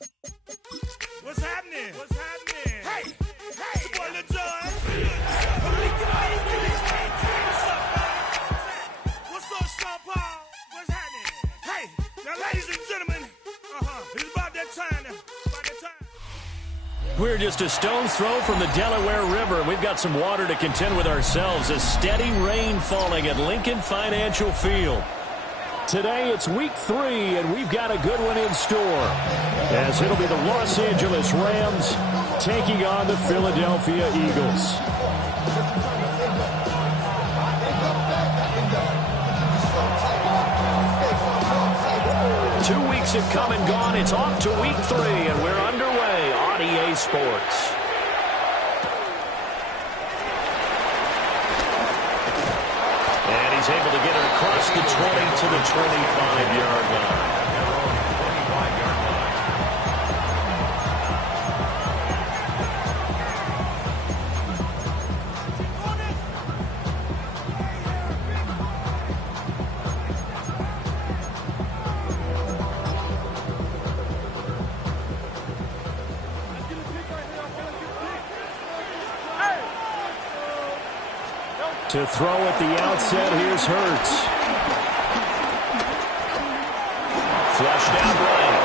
What's happening? What's happening? Hey, it's your boy Lil Jon. What's up, Sean Paul? What's happening? Hey, now, ladies and gentlemen, it's about that time. We're just a stone's throw from the Delaware River. We've got some water to contend with ourselves. A steady rain falling at Lincoln Financial Field. Today it's week 3, and we've got a good one in store, as it'll be the Los Angeles Rams taking on the Philadelphia Eagles. 2 weeks have come and gone. It's off to week 3, and we're underway on EA Sports. And he's able to get it across the 20 to the 25-yard line. To throw at the outset, here's Hurts. Flushed out right.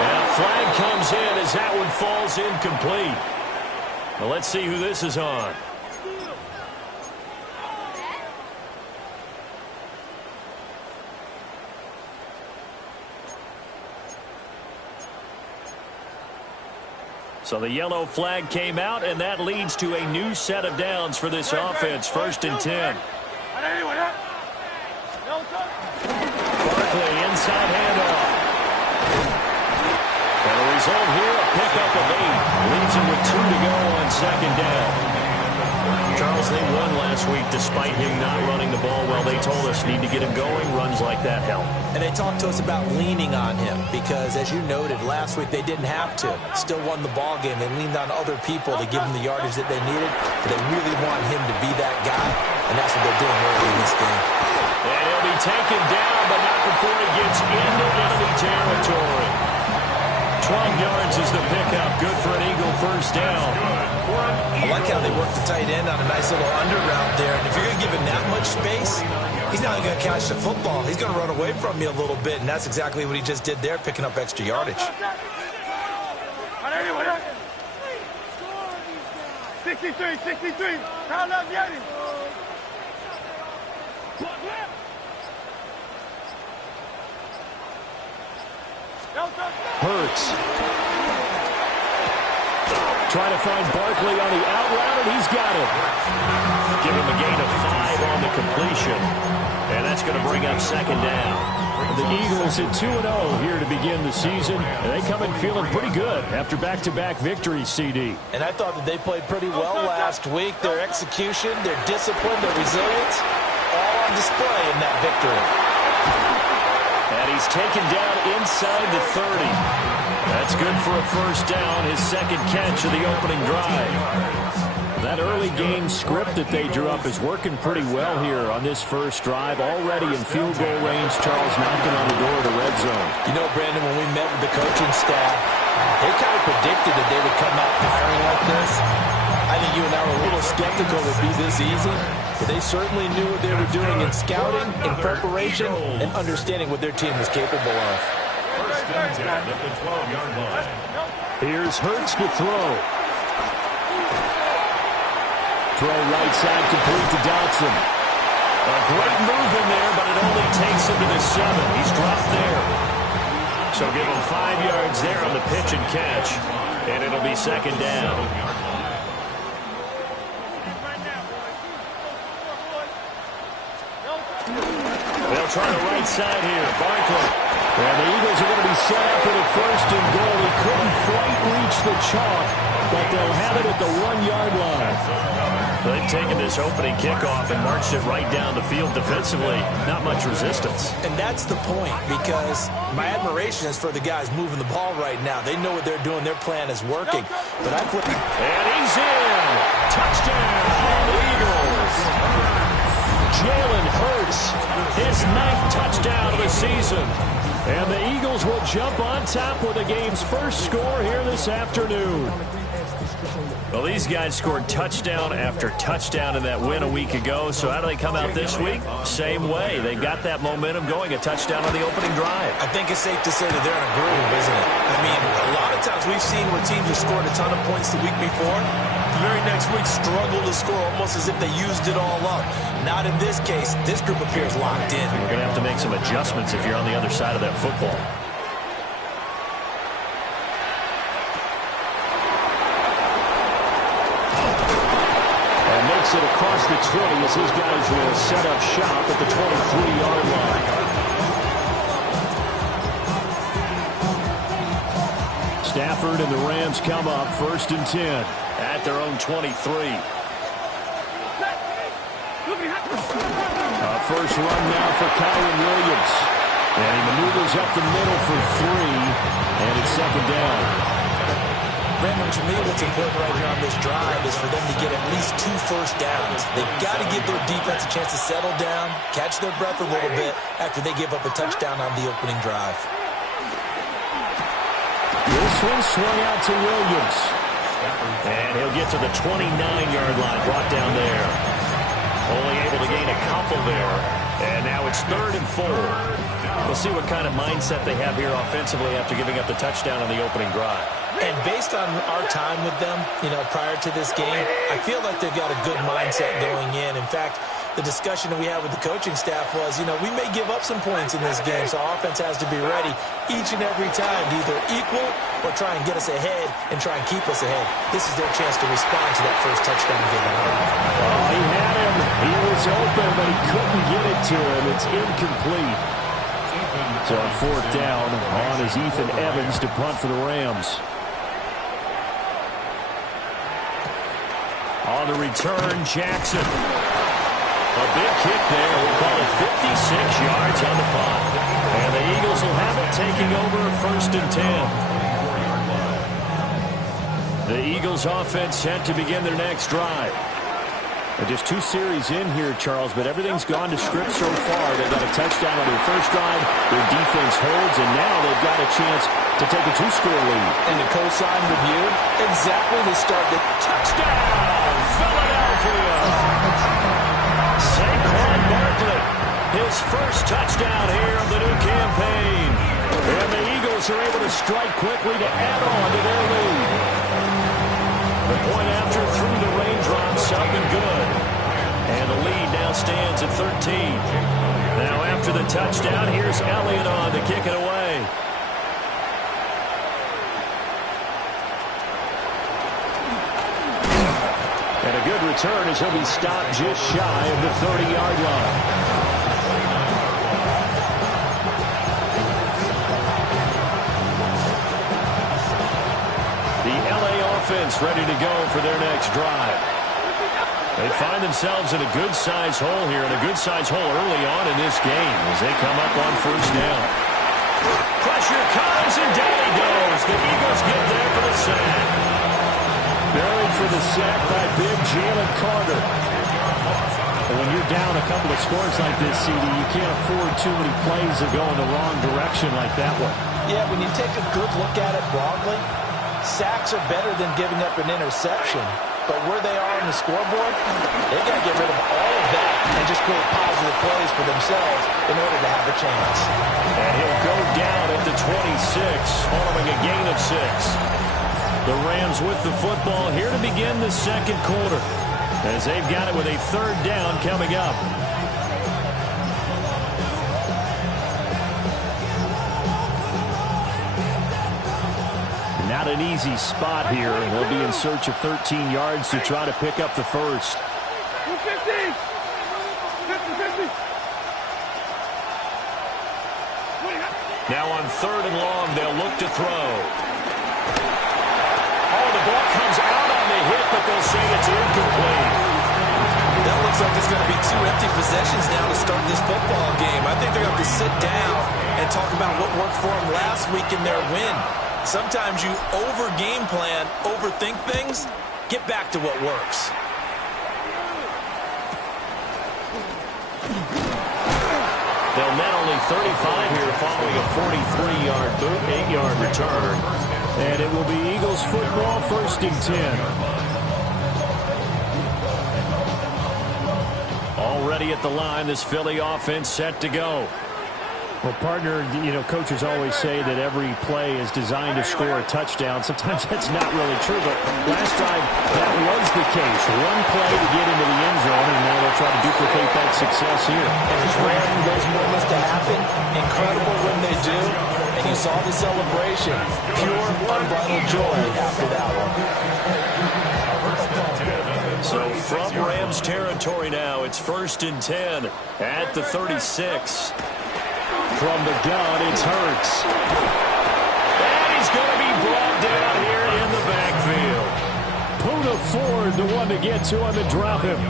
And a flag comes in as that one falls incomplete. Well, let's see who this is on. So the yellow flag came out, and that leads to a new set of downs for this offense. 1st and 10. Barkley, inside handoff. And the result here, a pickup of 8. Leaves him with 2 to go on 2nd down. Charles, they won last week despite him not running the ball well. They told us need to get him going. Runs like that help. And they talked to us about leaning on him because, as you noted, last week they didn't have to. Still won the ball game. They leaned on other people to give them the yardage that they needed. But they really want him to be that guy, and that's what they're doing early in this game. And he'll be taken down, but not before he gets into enemy territory. 12 yards is the pickup. Good for an Eagle 1st down. I like how they work the tight end on a nice little under route there. And if you're going to give him that much space, he's not going to catch the football. He's going to run away from you a little bit, and that's exactly what he just did there, picking up extra yardage. 63. Count up, Yeti. Hurts. Trying to find Barkley on the out route, and he's got it. Give him a gain of 5 on the completion. And that's going to bring up 2nd down. The Eagles at 2-0 here to begin the season. And they come in feeling pretty good after back-to-back victories, CD. And I thought that they played pretty well last week. Their execution, their discipline, their resilience, all on display in that victory. And he's taken down inside the 30. That's good for a 1st down, his 2nd catch of the opening drive. That early game script that they drew up is working pretty well here on this 1st drive. Already in field goal range, Charles knocking on the door of the red zone. You know, Brandon, when we met with the coaching staff, they kind of predicted that they would come out firing like this. I think you and I were a little skeptical it would be this easy, but they certainly knew what they were doing in scouting, in preparation, and understanding what their team was capable of. Here's Hurts to throw. Throw right side complete to Dotson. A great move in there, but it only takes him to the 7. He's dropped there. So give him 5 yards there on the pitch and catch, and it'll be 2nd down. They'll try the right side here. Barkley. And the Eagles are going to be set up at a 1st and goal. He couldn't quite reach the chalk, but they'll have it at the 1-yard line. They've taken this opening kickoff and marched it right down the field defensively. Not much resistance. And that's the point, because my admiration is for the guys moving the ball right now. They know what they're doing. Their plan is working. But and he's in. Touchdown, Eagles. Jalen Hurts, his 9th touchdown of the season. And the Eagles will jump on top with the game's first score here this afternoon. Well, these guys scored touchdown after touchdown in that win a week ago. So how do they come out this week? Same way. They got that momentum going, a touchdown on the opening drive. I think it's safe to say that they're in a groove, isn't it? I mean, a lot of times we've seen where teams have scored a ton of points the week before. The very next week struggle to score almost as if they used it all up. Not in this case. This group appears locked in. We're going to have to make some adjustments if you're on the other side of that football. It across the 20 as his guys will set up shop at the 23-yard line. Stafford and the Rams come up 1st and 10 at their own 23. First run now for Kyren Williams. And he maneuvers up the middle for 3. And it's 2nd down. Brandon, to me, what's important right here on this drive is for them to get at least 2 first downs. They've got to give their defense a chance to settle down, catch their breath a little bit after they give up a touchdown on the opening drive. This one swung out to Williams. And he'll get to the 29-yard line, brought down there. Only able to gain a couple there. And now it's 3rd and 4. We'll see what kind of mindset they have here offensively after giving up the touchdown on the opening drive. And based on our time with them, prior to this game, I feel like they've got a good mindset going in. In fact, the discussion that we had with the coaching staff was, we may give up some points in this game, so our offense has to be ready each and every time to either equal or try and get us ahead and try and keep us ahead. This is their chance to respond to that first touchdown given up. Oh, he had him. He was open, but he couldn't get it to him. It's incomplete. So on 4th down, on is Ethan Evans to punt for the Rams. On the return, Jackson. A big kick there. We'll call it 56 yards on the punt. And the Eagles will have it taking over 1st and 10. The Eagles offense set to begin their next drive. Just 2 series in here, Charles, but everything's gone to script so far. They've got a touchdown on their first drive. Their defense holds, and now they've got a chance to take a 2-score lead. And the cosign review, exactly the start. The touchdown, Philadelphia. Saquon Barkley, his first touchdown here of the new campaign. And the Eagles are able to strike quickly to add on to their lead. The point after through the raindrops, up and good. And the lead now stands at 13. Now after the touchdown, here's Elliott on to kick it away. And a good return as he'll be stopped just shy of the 30-yard line. Offense ready to go for their next drive. They find themselves in a good-sized hole here, and a good-sized hole early on in this game as they come up on 1st down. Pressure comes, and down he goes. The Eagles get there for the sack. Buried for the sack by big Jalen Carter. And when you're down a couple of scores like this, CD, you can't afford too many plays that go in the wrong direction like that one. Yeah, when you take a good look at it broadly, sacks are better than giving up an interception. But where they are on the scoreboard, they've got to get rid of all of that and just create positive plays for themselves in order to have a chance. And he'll go down at the 26, following a gain of 6. The Rams with the football here to begin the 2nd quarter, as they've got it with a 3rd down coming up. Not an easy spot here. They'll be in search of 13 yards to try to pick up the first. 50. Now on 3rd and long, they'll look to throw. Oh, the ball comes out on the hit, but they'll say it's incomplete. That looks like it's going to be 2 empty possessions now to start this football game. I think they're going to have to sit down and talk about what worked for them last week in their win. Sometimes you over-game plan, overthink things. Get back to what works. They'll net only 35 here following a 43-yard boot, 8-yard return. And it will be Eagles football, 1st and 10. Already at the line, this Philly offense set to go. Well, partner, coaches always say that every play is designed to score a touchdown. Sometimes that's not really true, but last drive, that was the case. One play to get into the end zone, and now they'll try to duplicate that success here. And it's rare for those moments to happen. Incredible when they do. And you saw the celebration. Pure, unbridled joy after that one. So from Rams territory now, it's 1st and 10 at the 36. From the gun, it's Hurts. And he's going to be brought down here in the backfield. Poona Ford, the one to get to him and drop him.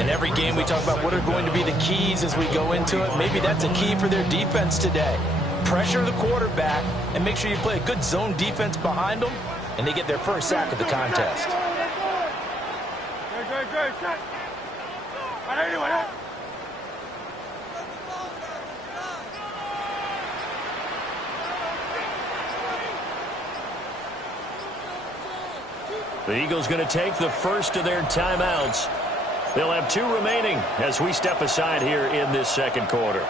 In every game we talk about what are going to be the keys as we go into it. Maybe that's a key for their defense today. Pressure the quarterback and make sure you play a good zone defense behind them, and they get their first sack of the contest. The Eagles going to take the first of their timeouts. They'll have 2 remaining as we step aside here in this second quarter.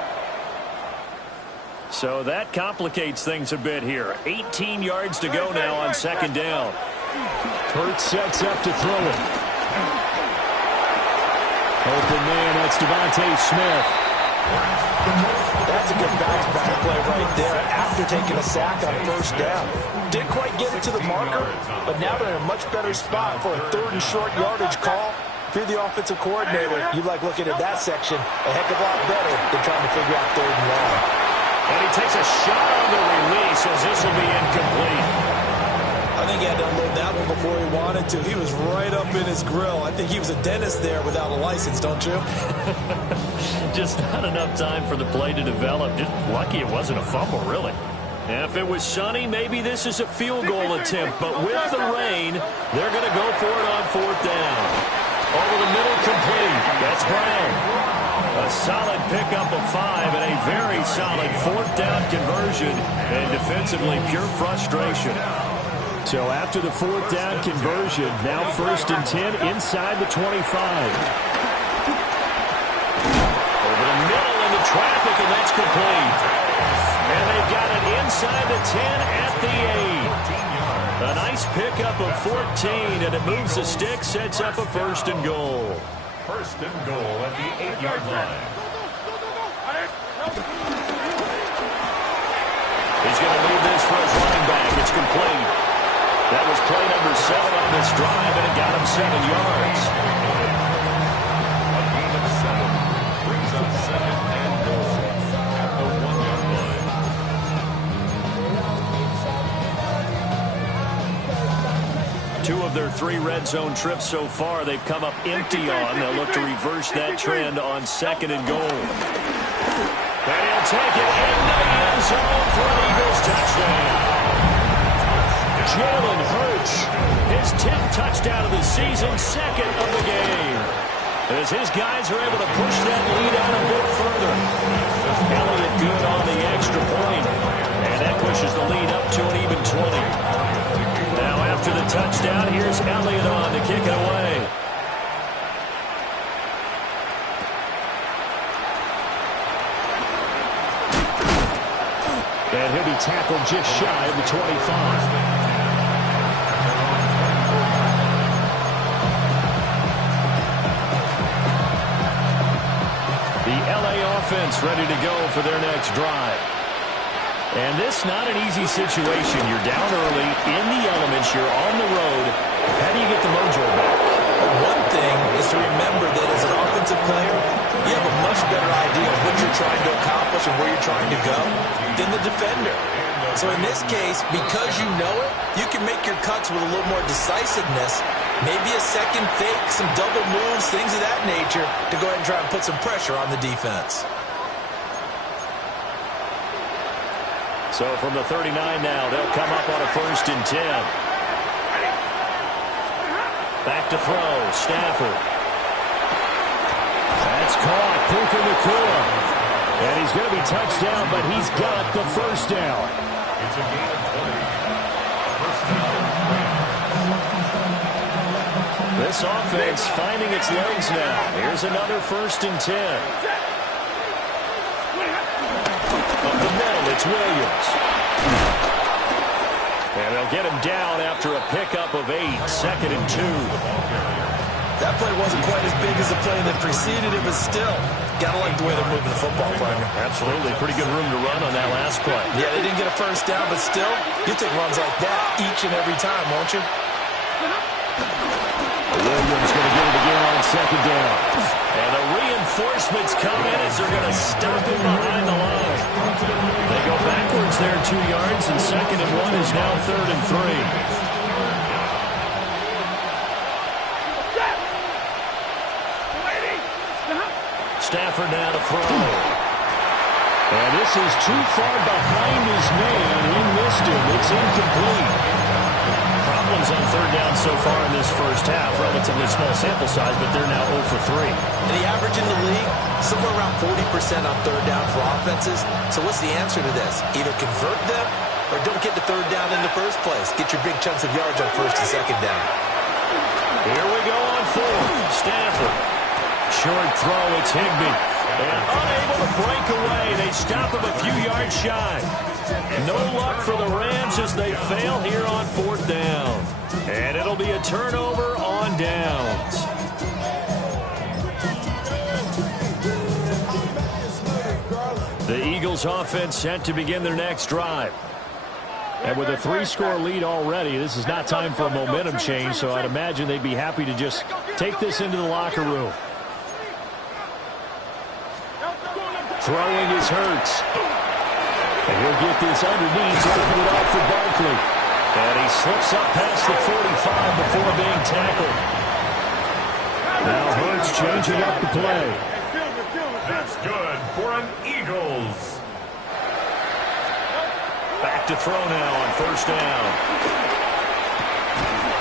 So that complicates things a bit here. 18 yards to go now on 2nd down. Hurts sets up to throw it. Open man, that's Devontae Smith. That's a good bounce-back play right there after taking a sack on 1st down. Didn't quite get it to the marker, but now they're in a much better spot for a 3rd and short yardage call. If you're the offensive coordinator, you like looking at that section a heck of a lot better than trying to figure out 3rd and long. And he takes a shot on the release as this will be incomplete. I think he had to unload that one before he wanted to. He was right up in his grill. I think he was a dentist there without a license, don't you? Just not enough time for the play to develop. Just lucky it wasn't a fumble, really. If it was sunny, maybe this is a field goal attempt. But with the rain, they're going to go for it on 4th down. Over the middle, complete. That's Brown. A solid pickup of 5 and a very solid 4th down conversion. And defensively, pure frustration. So after the 4th down conversion, now 1st and 10 inside the 25. Over the middle into traffic, and that's complete. And they've got it inside the 10 at the 8. A nice pickup of 14, and it moves the stick, sets up a 1st and goal. 1st and goal at the 8-yard line. He's going to leave this for his running back. It's complete. That was play number 7 on this drive, and it got him 7 yards. A gain of 7 brings up 2nd and goal at the 1-yard line. Two of their 3 red zone trips so far, they've come up empty on. They'll look to reverse that trend on 2nd and goal. And he'll take it into the end zone for an Eagles touchdown. Jalen Hurts, his 10th touchdown of the season, 2nd of the game. As his guys are able to push that lead out a bit further. Elliott good on the extra point, and that pushes the lead up to an even 20. Now after the touchdown, here's Elliott on to kick it away. And he'll be tackled just shy of the 25. Offense ready to go for their next drive. And this not an easy situation. You're down early, in the elements, you're on the road. How do you get the mojo back? One thing is to remember that as an offensive player, you have a much better idea of what you're trying to accomplish and where you're trying to go than the defender. So in this case, because you know it, you can make your cuts with a little more decisiveness. Maybe a second fake, some double moves, things of that nature to go ahead and try and put some pressure on the defense. So from the 39 now, they'll come up on a 1st and 10. Back to throw, Stafford. That's caught, Puka Nacua. And he's going to be touched down, but he's got the first down. It's a gain of 20. First down, Rams. This offense finding its legs now. Here's another 1st and 10. Up the middle, it's Williams. And they'll get him down after a pickup of 8, 2nd and 2. That play wasn't quite as big as the play that preceded it, but still, got to like the way they're moving the football, partner. Absolutely. Pretty good room to run on that last play. Yeah, they didn't get a first down, but still, you take runs like that each and every time, won't you? Williams going to get it again on 2nd down. And the reinforcements come in as they're going to stop him behind the line. They go backwards there 2 yards, and 2nd and 1 is now 3rd and 3. Stafford now to throw. And this is too far behind his man. He missed him. It's incomplete. Problems on 3rd down so far in this first half. Relatively small sample size, but they're now 0 for 3. And the average in the league, somewhere around 40% on 3rd down for offenses. So what's the answer to this? Either convert them or don't get the 3rd down in the first place. Get your big chunks of yards on 1st and 2nd down. Here we go on 4th. Stafford. Short throw, it's Higbee. And unable to break away. They stop him a few yards shy. No luck for the Rams as they fail here on 4th down. And it'll be a turnover on downs. The Eagles offense set to begin their next drive. And with a 3-score lead already, this is not time for a momentum change, so I'd imagine they'd be happy to just take this into the locker room. Throwing is Hurts. And he'll get this underneath to open it up for Barkley. And he slips up past the 45 before being tackled. Now Hurts changing up the play. That's good for an Eagles. Back to throw now on 1st down.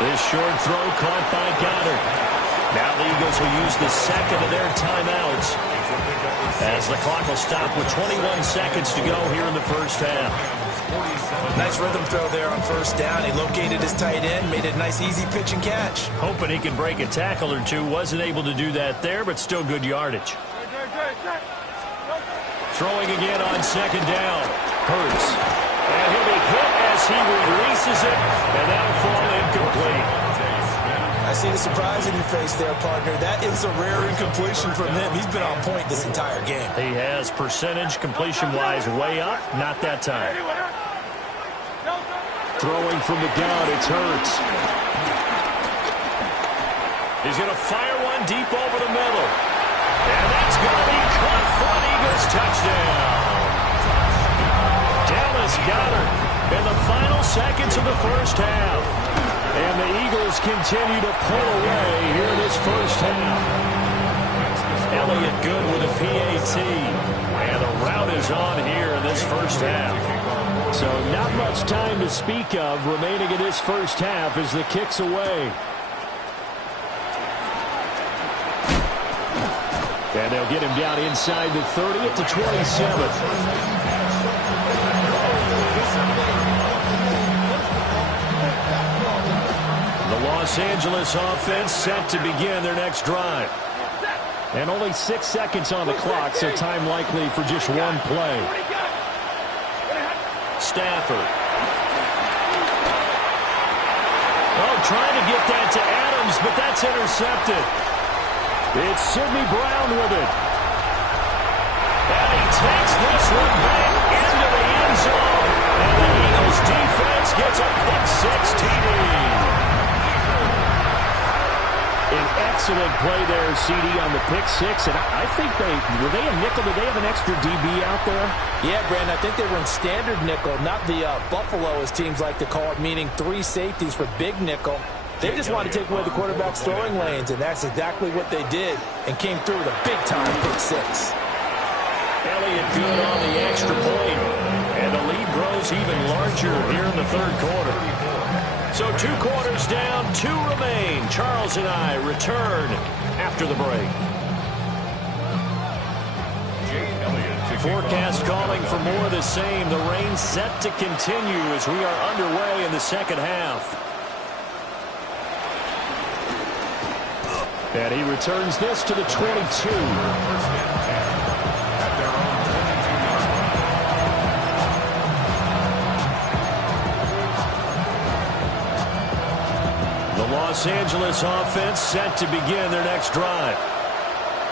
This short throw caught by Goddard. Now the Eagles will use the 2nd of their timeouts as the clock will stop with 21 seconds to go here in the first half. Nice rhythm throw there on 1st down. He located his tight end, made it a nice easy pitch and catch. Hoping he can break a tackle or two. Wasn't able to do that there, but still good yardage. Throwing again on 2nd down. Hurts. And he'll be hit as he releases it, and that'll fall incomplete. I see the surprise in your face there, partner. That is a rare incompletion from him. He's been on point this entire game. He has percentage completion-wise way up. Not that time. Throwing from the gun, it's Hurts. He's going to fire one deep over the middle. And that's going to be caught for an Eagles touchdown. Dallas Goedert in the final seconds of the first half. And the Eagles continue to pull away here in this first half. Elliott good with a PAT. And the route is on here in this first half. So not much time to speak of remaining in this first half as the kick's away. And they'll get him down inside the 30 at the 27. Los Angeles offense set to begin their next drive. And only 6 seconds on the clock, so time likely for just one play. Stafford. Oh, trying to get that to Adams, but that's intercepted. It's Sidney Brown with it. And he takes this one back into the end zone. And the Eagles defense gets a pick-6 TD. An excellent play there, CD, on the pick-6. And I think were they a nickel? Did they have an extra DB out there? Yeah, Brandon, I think they were in standard nickel, not the Buffalo, as teams like to call it, meaning 3 safeties for big nickel. They just wanted to take away the quarterback's throwing lanes, and that's exactly what they did, and came through with a big-time pick-6. Elliott good on the extra point, and the lead grows even larger here in the third quarter. So 2 quarters down, 2 remain. Charles and I return after the break. Jay Elliott to forecast calling for more of the same. The rain set to continue as we are underway in the second half. And he returns this to the 22. The Los Angeles offense set to begin their next drive.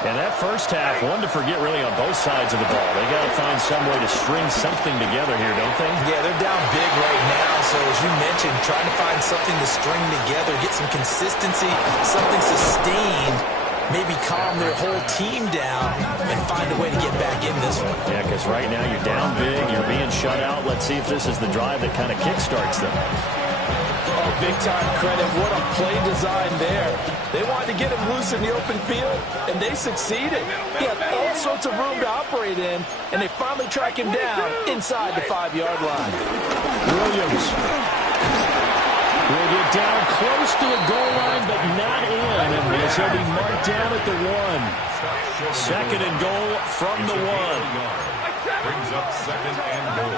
And that first half, one to forget really on both sides of the ball. They got to find some way to string something together here, don't they? Yeah, they're down big right now. So as you mentioned, trying to find something to string together, get some consistency, something sustained, maybe calm their whole team down and find a way to get back in this one. Yeah, because right now you're down big, you're being shut out. Let's see if this is the drive that kind of kickstarts them. Oh, big-time credit. What a play design there. They wanted to get him loose in the open field, and they succeeded. He had all sorts of room to operate in, and they finally track him down inside the 5-yard line. Williams will get down close to the goal line, but not in. And he'll be marked down at the 1. Second and goal from the 1. Brings up second and goal.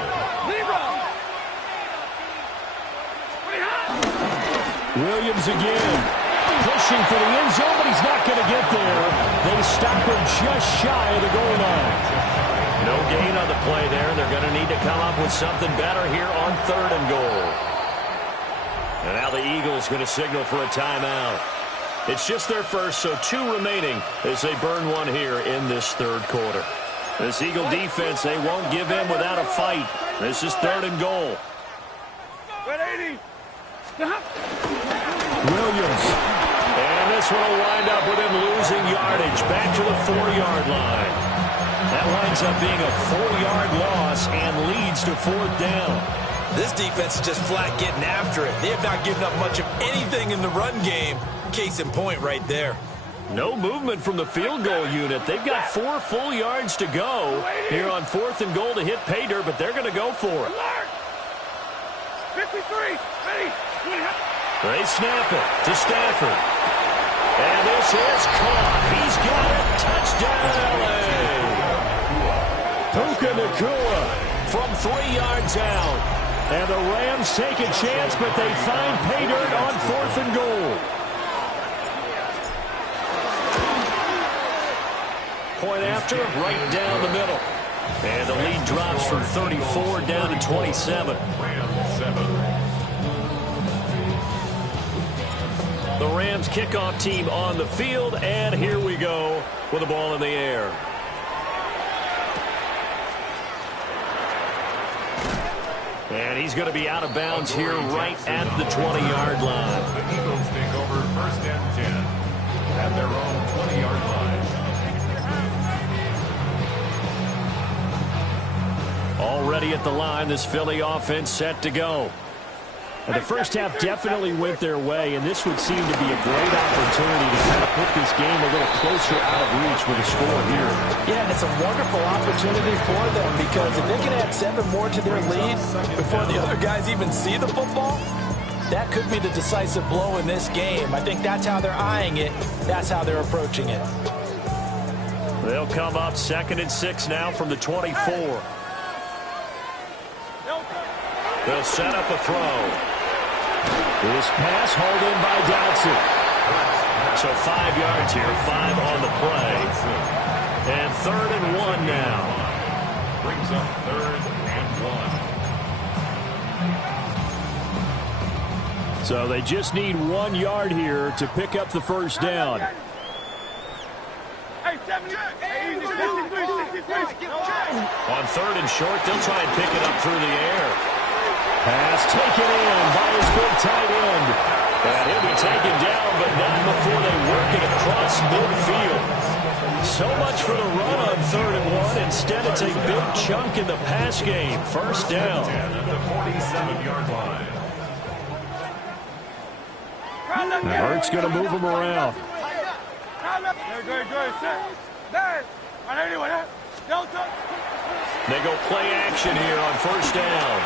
Williams again, pushing for the end zone, but he's not going to get there. They stop him just shy of the goal line. No gain on the play there. They're going to need to come up with something better here on third and goal. And now the Eagles going to signal for a timeout. It's just their first, so 2 remaining as they burn one here in this third quarter. This Eagle defense, they won't give in without a fight. This is third and goal. Williams. And this one will wind up with him losing yardage back to the 4-yard line. That winds up being a 4-yard loss and leads to 4th down. This defense is just flat getting after it. They have not given up much of anything in the run game. Case in point right there. No movement from the field goal unit. They've got 4 full yards to go here on 4th and goal to hit pay dirt, but they're going to go for it. 53, ready. They snap it to Stafford. And this is caught. He's got it. Touchdown, LA. Puka Nacua from 3 yards out. And the Rams take a chance, but they find pay dirt on 4th and goal. Point after, right down the middle. And the lead drops from 34 down to 27. The Rams kickoff team on the field, and here we go with the ball in the air. And he's going to be out of bounds here right at the 20-yard line. The Eagles take over 1st and 10 at their own 20-yard line. Already at the line, this Philly offense set to go. And the first half definitely went their way, and this would seem to be a great opportunity to kind of put this game a little closer out of reach with a score here. Yeah, and it's a wonderful opportunity for them because if they can add 7 more to their lead before the other guys even see the football, that could be the decisive blow in this game. I think that's how they're eyeing it. That's how they're approaching it. They'll come up 2nd and 6 now from the 24. They'll set up a throw. This pass hauled in by Dotson. So 5 yards here, 5 on the play. And 3rd and 1 now. Brings up 3rd and 1. So they just need 1 yard here to pick up the first down. On 3rd and short, they'll try and pick it up through the air. Pass taken in by his big tight end. And he'll be taken down, but not before they work it across midfield. So much for the run on 3rd and 1. Instead, it's a big chunk in the pass game. First down. At the 47-yard line. Hurts going to move him around. They go play action here on first down.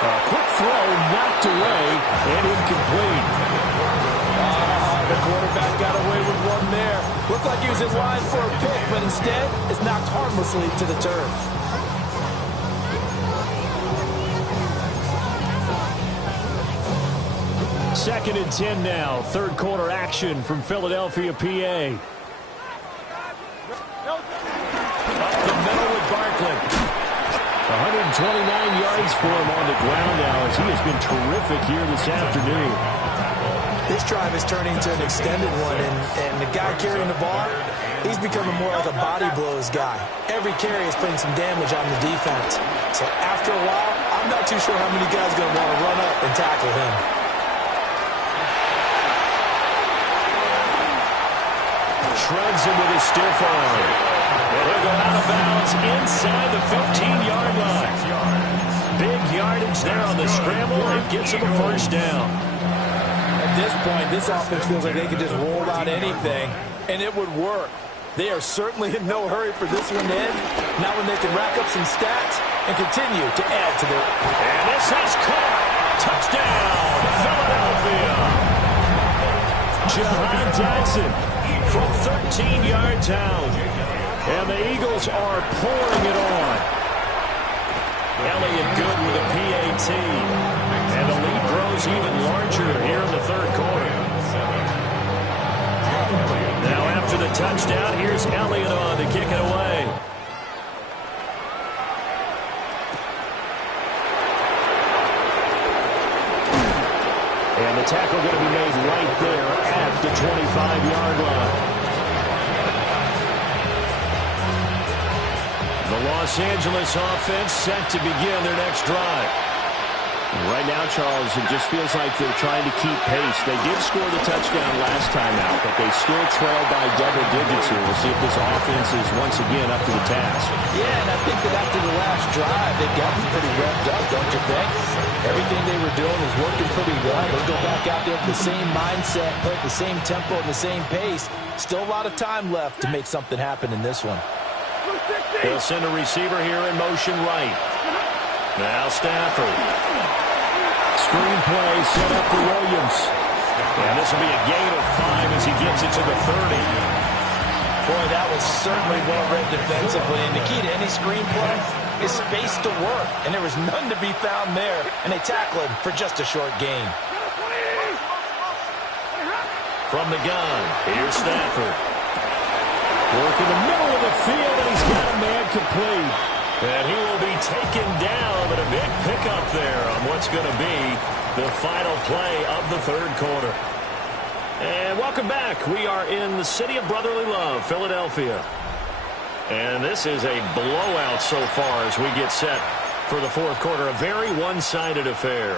A quick throw knocked away and incomplete. The quarterback got away with one there. Looked like he was in line for a pick, but instead it's knocked harmlessly to the turf. Second and 10 now. Third quarter action from Philadelphia, PA. Up the middle with Barkley. 129 yards for him on the ground now as he has been terrific here this afternoon. This drive is turning into an extended one, and the guy carrying the ball, he's becoming more like a body blows guy. Every carry is putting some damage on the defense. So after a while, I'm not too sure how many guys are going to want to run up and tackle him. Shreds him with his stiff arm. And he'll go out of bounds inside the 15-yard line. Big yardage there on the scramble. It gets him a first down. At this point, this offense feels like they could just roll out anything, and it would work. They are certainly in no hurry for this one to end. Now when they can rack up some stats and continue to add to their... And this is caught. Touchdown, Philadelphia. Jahan Dotson from 13 yards out. And the Eagles are pouring it on. Elliott good with a PAT. And the lead grows even larger here in the third quarter. Now after the touchdown, here's Elliott on to kick it away. And the tackle going to be made right there at the 25-yard line. The Los Angeles offense set to begin their next drive. Right now, Charles, it just feels like they're trying to keep pace. They did score the touchdown last time out, but they still trail by double digits here. We'll see if this offense is once again up to the task. Yeah, and I think that after the last drive, they got them pretty revved up, don't you think? Everything they were doing was working pretty well. They go back out there with the same mindset, play at the same tempo and the same pace. Still a lot of time left to make something happen in this one. They'll send a receiver here in motion right. Now Stafford. Screen play set up for Williams. And this will be a gain of 5 as he gets it to the 30. Boy, that was certainly well-read defensively. And the key to any screen play is space to work. And there was none to be found there. And they tackle him for just a short gain. From the gun, here's Stafford. Work in the middle of the field, and he's got a man complete. And he will be taken down, but a big pickup there on what's going to be the final play of the third quarter. And welcome back. We are in the city of brotherly love, Philadelphia. And this is a blowout so far as we get set for the fourth quarter. A very one-sided affair.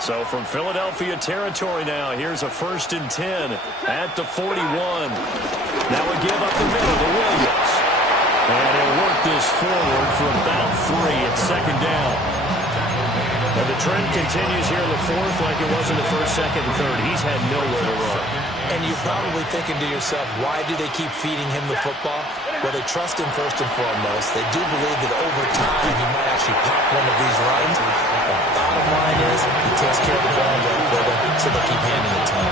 So from Philadelphia territory now, here's a 1st and 10 at the 41. Now we give up the middle to Williams. And he'll work this forward for about 3 at second down. And the trend continues here in the fourth like it was in the first, second, and third. He's had nowhere to run. And you're probably thinking to yourself, why do they keep feeding him the football? Well, they trust him first and foremost. They do believe that over time he might actually pop one of these runs. The bottom line is he takes care of the ball well for them, so they'll keep handing it to him.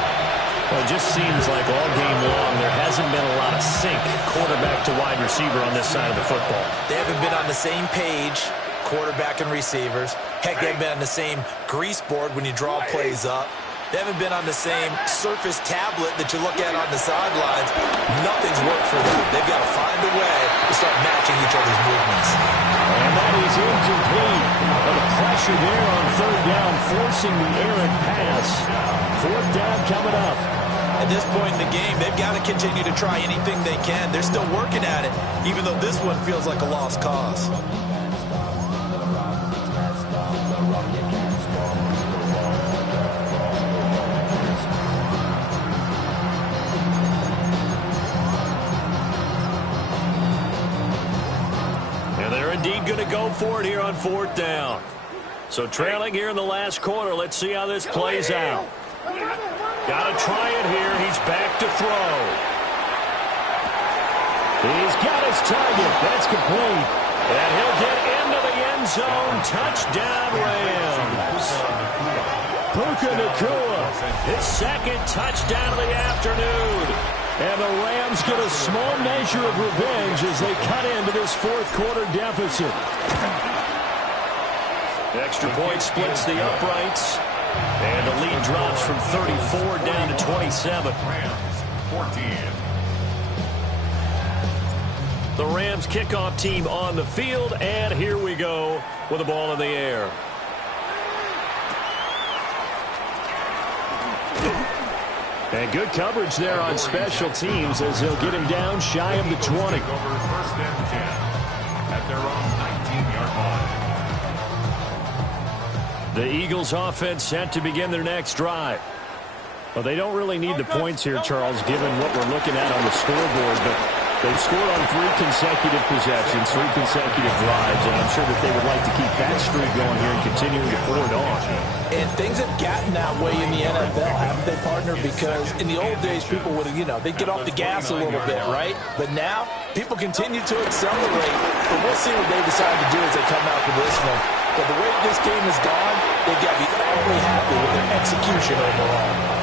Well, it just seems like all game long there hasn't been a lot of sync quarterback to wide receiver on this side of the football. They haven't been on the same page, quarterback and receivers. Heck, they haven't been on the same grease board when you draw plays up. They haven't been on the same surface tablet that you look at on the sidelines. Nothing's worked for them. They've got to find a way to start matching each other's movements. And that is incomplete. But the pressure there on third down, forcing the errant pass. Fourth down coming up. At this point in the game, they've got to continue to try anything they can. They're still working at it, even though this one feels like a lost cause. And they're indeed going to go for it here on fourth down. So trailing here in the last quarter, let's see how this plays out. Got to try it here. He's back to throw. He's got his target. That's complete. And he'll get into the end zone. Touchdown, Rams. Puka Nacua, his second touchdown of the afternoon. And the Rams get a small measure of revenge as they cut into this fourth quarter deficit. Extra point splits the uprights. And the lead drops from 34 down to 27. Rams 14. The Rams kickoff team on the field, and here we go with the ball in the air. And good coverage there on special teams as they'll get him down shy of the 20. Over first and 10 at their own 19-yard line. The Eagles offense set to begin their next drive. Well, they don't really need the points here, Charles, given what we're looking at on the scoreboard, but they've scored on 3 consecutive possessions, 3 consecutive drives, and I'm sure that they would like to keep that streak going here and continuing to pour it on. And things have gotten that way in the NFL, haven't they, partner? Because in the old days, people would have, they'd get off the gas a little bit, right? But now, people continue to accelerate. But we'll see what they decide to do as they come out for this one. But the way this game has gone, they've got to be awfully happy with their execution overall.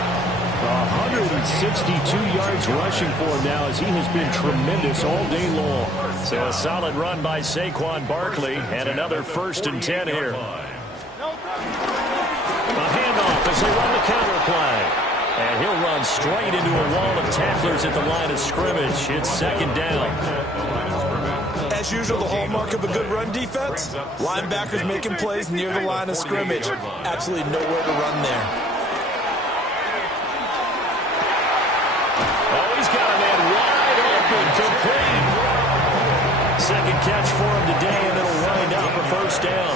162 yards rushing for him now as he has been tremendous all day long. So a solid run by Saquon Barkley and another 1st and 10 here. A handoff as they run the counter play. And he'll run straight into a wall of tacklers at the line of scrimmage. It's 2nd down. As usual, the hallmark of a good run defense, linebackers making plays near the line of scrimmage. Absolutely nowhere to run there. Complete. Second catch for him today, and it'll wind up a 1st down.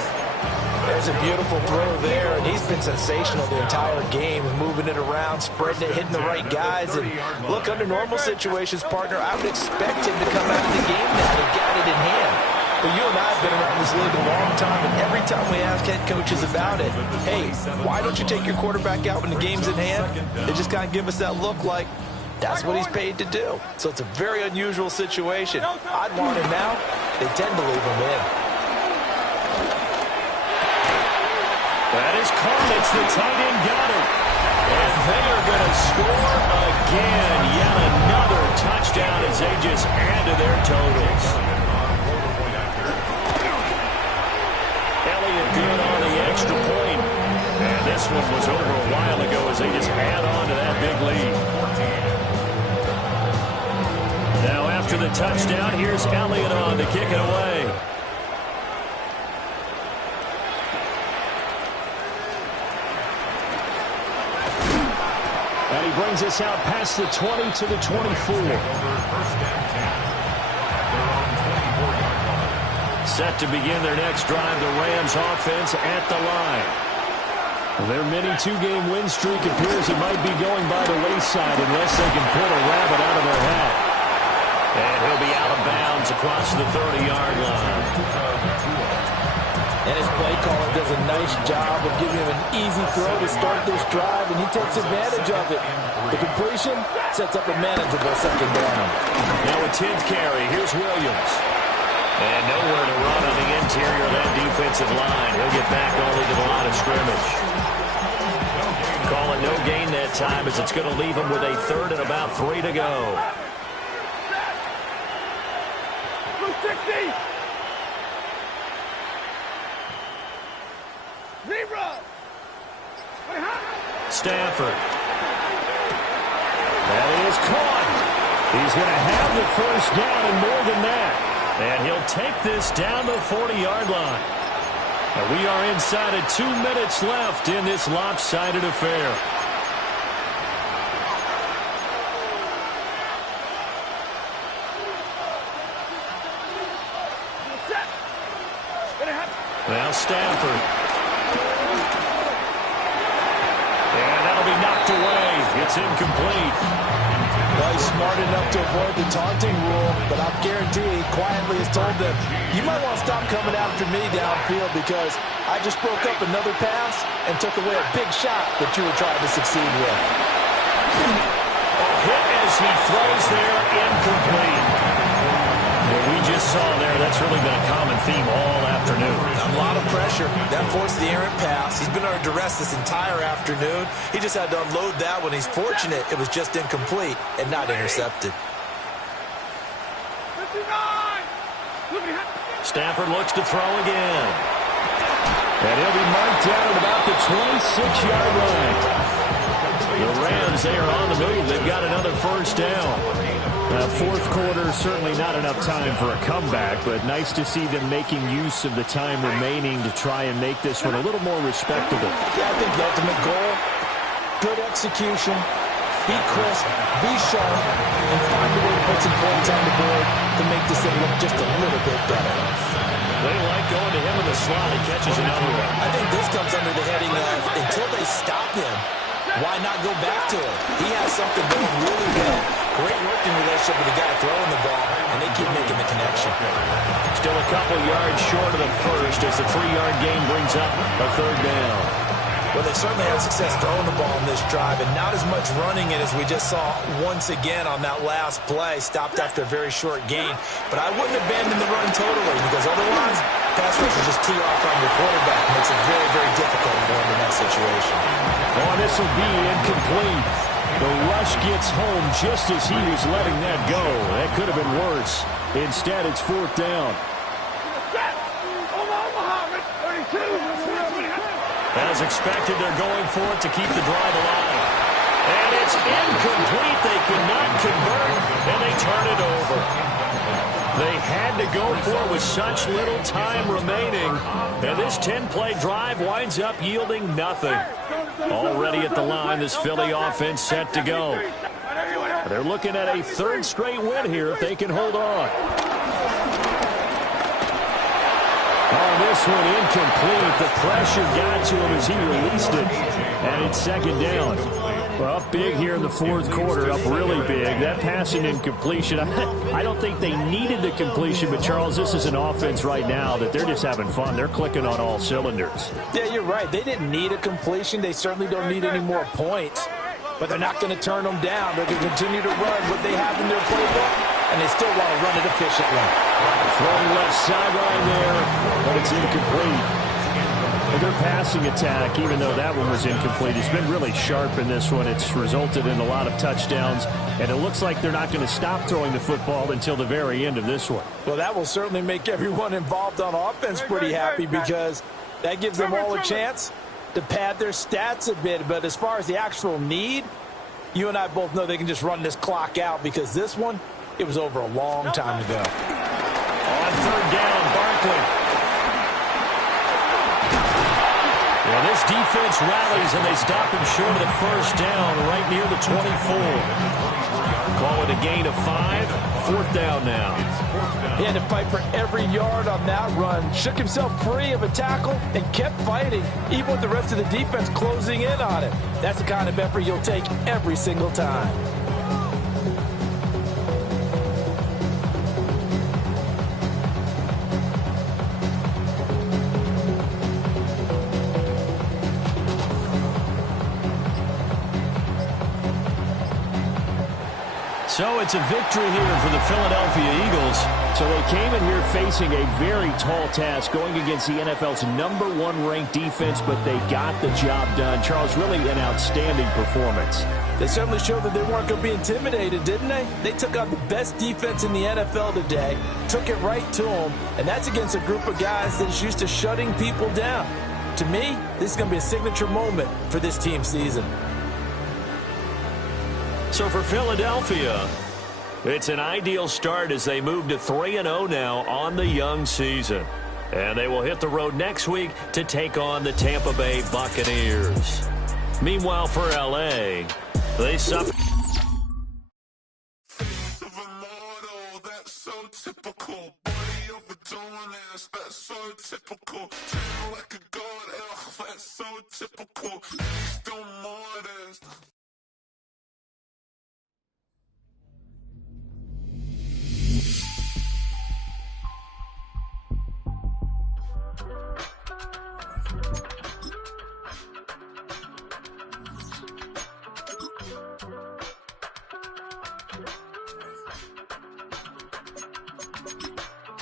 There's a beautiful throw there, and he's been sensational the entire game, moving it around, spreading it, hitting the right guys. And look, under normal situations, partner, I would expect him to come out of the game now and got it in hand. But you and I have been around this league a long time, and every time we ask head coaches about it, hey, why don't you take your quarterback out when the game's in hand? They just kind of give us that look like, that's what he's paid to do. So it's a very unusual situation. I'd want him now. They tend to leave him in. That is Carnage, the tight end, got it. And they are going to score again. Yet another touchdown as they just add to their totals. Elliott good on the extra point. And this one was over a while ago as they just add on to that big lead. Now after the touchdown, here's Elliott on to kick it away. And he brings us out past the 20 to the 24. Set to begin their next drive, the Rams offense at the line. Their mini 2-game win streak appears it might be going by the wayside unless they can pull a rabbit out of their hat. And he'll be out of bounds across the 30-yard line. And his play caller does a nice job of giving him an easy throw to start this drive, and he takes advantage of it. The completion sets up a manageable 2nd down. Now a 10th carry. Here's Williams. And nowhere to run on the interior of that defensive line. He'll get back only to the line of scrimmage. Call it no gain that time as it's going to leave him with a 3rd and about 3 to go. Stafford. That is caught. He's going to have the 1st down and more than that. And he'll take this down the 40-yard line. And we are inside of 2 minutes left in this lopsided affair. Now Stafford. And that'll be knocked away. It's incomplete. Well, he's smart enough to avoid the taunting rule, but I guarantee he quietly has told them, you might want to stop coming after me downfield because I just broke up another pass and took away a big shot that you were trying to succeed with. A hit as he throws there, incomplete. And we just saw there, that's really been a common theme all afternoon. A lot of pressure. That forced the errant pass. He's been under duress this entire afternoon. He just had to unload that one. He's fortunate it was just incomplete and not intercepted. Stafford looks to throw again. And he'll be marked down at about the 26-yard line. The Rams, they are on the move. They've got another first down. Fourth quarter, certainly not enough time for a comeback, but nice to see them making use of the time remaining to try and make this one a little more respectable. Yeah, I think the ultimate goal, good execution, be crisp, be sharp, and find a way to put some points on the board to make this thing look just a little bit better. They like going to him in the slot. He catches another one. I think this comes under the heading of until they stop him, why not go back to it? He has something going really well. Great working relationship with the guy throwing the ball, and they keep making the connection. Still a couple yards short of the first as the 3-yard gain brings up a third down. Well, they certainly had success throwing the ball in this drive, and not as much running it as we just saw once again on that last play, stopped after a very short gain. But I wouldn't abandon the run totally, because otherwise, pass rush will just tee off on your quarterback. It makes it very, very difficult for him in that situation. Oh, this will be incomplete. The rush gets home just as he was letting that go. That could have been worse. Instead, it's fourth down. As expected, they're going for it to keep the drive alive. And it's incomplete. They cannot convert, and they turn it over. They had to go for it with such little time remaining. And this 10-play drive winds up yielding nothing. Already at the line, this Philly offense set to go. They're looking at a third straight win here if they can hold on. Oh, this one incomplete. The pressure got to him as he released it. And it's second down. Well, up big here in the fourth quarter, up really big. That passing incompletion, I don't think they needed the completion, but Charles, this is an offense right now that they're just having fun. They're clicking on all cylinders. Yeah, you're right. They didn't need a completion. They certainly don't need any more points. But they're not going to turn them down. They're going to continue to run what they have in their playbook, and they still want to run it efficiently. Throwing left sideline there, but it's incomplete. And their passing attack, even though that one was incomplete, has been really sharp in this one. It's resulted in a lot of touchdowns, and it looks like they're not going to stop throwing the football until the very end of this one. Well, that will certainly make everyone involved on offense pretty happy, because that gives them all a chance to pad their stats a bit. But as far as the actual need, you and I both know they can just run this clock out, because this one, it was over a long time ago. On third down, Barkley. Well, this defense rallies, and they stop him short of the first down right near the 24. Call it a gain of 5. Fourth down now. He had to fight for every yard on that run. Shook himself free of a tackle and kept fighting, even with the rest of the defense closing in on him. That's the kind of effort you'll take every single time. So it's a victory here for the Philadelphia Eagles. So they came in here facing a very tall task, going against the NFL's #1 ranked defense, but they got the job done. Charles, really an outstanding performance. They certainly showed that they weren't going to be intimidated, didn't they? They took on the best defense in the NFL today, took it right to them, and that's against a group of guys that's used to shutting people down. To me, this is going to be a signature moment for this team's season. So for Philadelphia, it's an ideal start as they move to 3-0 now on the young season. And they will hit the road next week to take on the Tampa Bay Buccaneers. Meanwhile, for L.A., they suffer.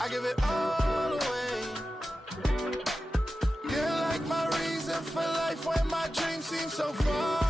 I give it all away. You're like my reason for life when my dreams seem so far